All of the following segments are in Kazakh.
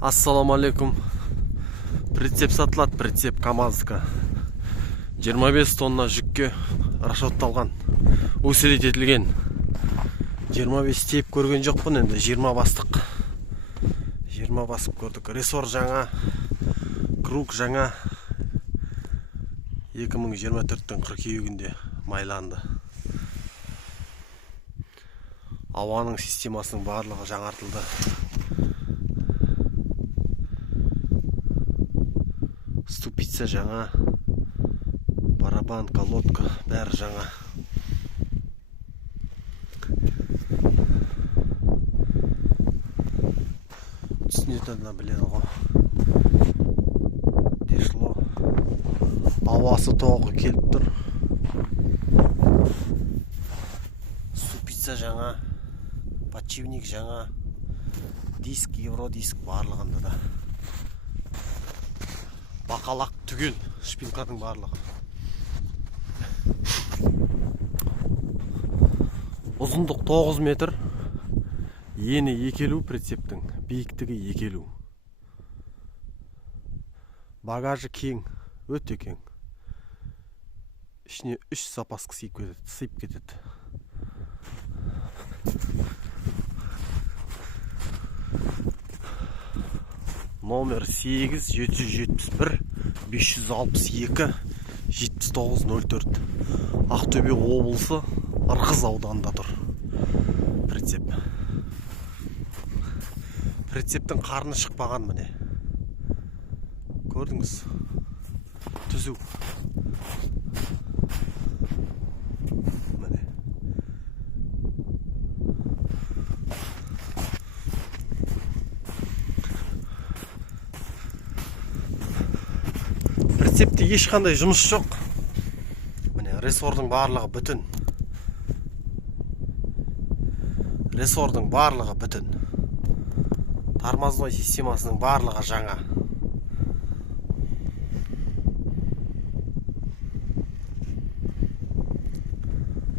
Ассаламу алейкум. Прицеп сатылады, прицеп КамАЗка. 25 тонна жүкке расходталған, усилить 25 тейіп көрген жоқпын, енді 20 бастық. 20 басып көрдік. Ресор жаңа, круг жаңа. 2024-тің қыркүйегінде майланды. Ауаның системасының барлығы жаңартылды. Ступица жаңа, барабан, колодка, бәрі жаңа. Түсінетінін біледі ғой. Дешло. Ауасы тоғы келіп тұр. Ступица жаңа, подшипник жаңа, диск, евродиск барлығында да. Бақалақ түгел, шпинканың барлығы. Ұзындық 9 метр, ені 2,50 прицептің, биіктігі 2,50. Багажы кең, өте кең. Ішіне 3 запасқа сыйып кетеді. Номер 8-771 562 7904. Ақтөбе облысы Ырғыз ауданында тұр прицеп. Прицептің қарны шықпаған міне. Көрдіңіз? Түзу. Міне. Прицепте ешқандай жұмыс жоқ. Міне, ресордың барлығы бүтін. Ресордың барлығы бүтін. Тормозной системасының барлығы жаңа.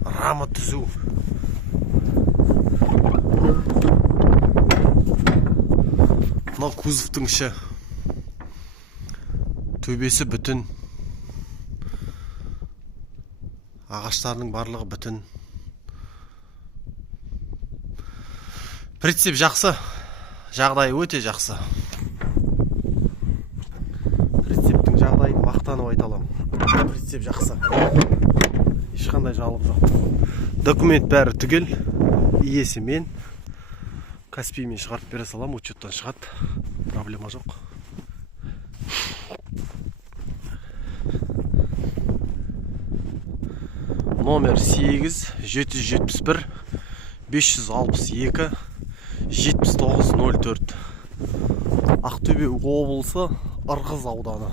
Рамы түзу. Мынау кузовтың іші. Төбесі бүтін. Ағаштарының барлығы бүтін. Прицеп жақсы. Жағдайы өте жақсы. Прицептің жағдайын мақтанып айта аламын. Прицеп жақсы. Ешқандай жалып жоқ. Документ бәрі түгел. Иесі мен. Каспиймен шығарып бере салам, учеттан шығады. Проблема жоқ. Номер 8-771 562 7904. Ақтөбе облысы Ырғыз ауданы.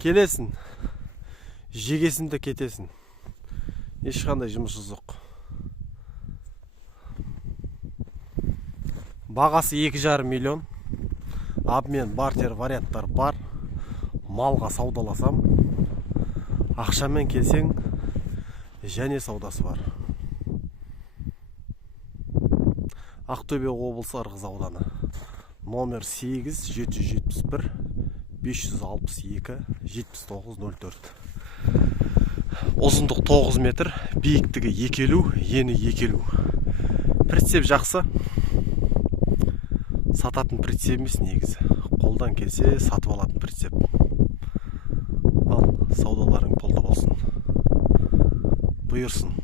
Келесін, жегесінде кетесін. Ешқандай жұмысы жоқ. Бағасы 2,5 миллион. Обмен, бартер варианттар бар. Малға саудаласам, ақшамен келсең, және саудасы бар. Ақтөбе облысы Ырғыз ауданы. Номер 8-771 562 7904. Ұзындық 9 метр, биіктігі 2,50, ені 2,50. Прицеп жақсы. Сататын прицеп емес негізі. Қолдан келсе сатып алатын прицеп. Ал, саудаларың қолда болсын. Бұйырсын.